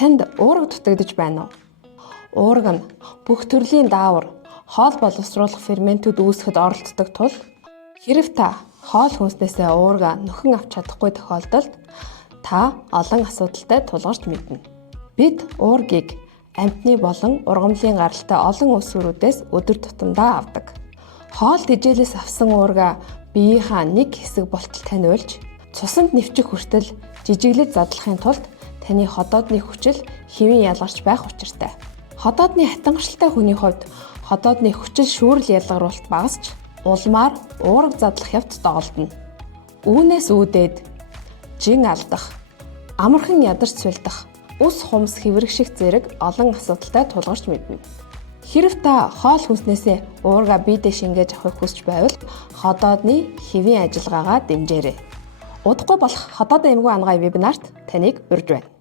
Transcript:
Танд уурга дутагдж байна уу? Уурга нь бүх төрлийн даавар, хоол боловсруулах ферментүүд үүсгэхэд оролцдог тул хэрэв та хоол хүнснээсээ уурга нөхөн авч чадахгүй тохиолдолд та олон асуудалтай тулгарч мэднэ. Бид уургийг амьтны болон ургамлын гаралтай олон үсвэрүүдээс өдөр тутамдаа авдаг. Хоол тэжээлээс авсан уурга биеийнхаа нэг хэсэг болтол таниулж, цусанд нэвчих хүртэл жижиглэж задлахын тулд таны ходоодны хүчил хэвэн ялгарч байх учиртай. Ходоодны хатангаршилтай хүний хувьд ходоодны хүчил шүүрэл ялгаруулалт багасч улмаар уурга задлах явц доголдно. Үүнээс үүдээд жин алдах, амархан ядарч сулдах, ус хумс хэврэгших зэрэг олон асуудалтай тулгарч мэднэ. Хэрэв та хоол хүнснээсээ уурга биедээ шингээж авахыг хүсч байвал ходоодны хэвийн ажиллагаагаа дэмжээрэй. Удахгүй болох ходоодын эмгэн ангаай вебинарт таныг урьж байна.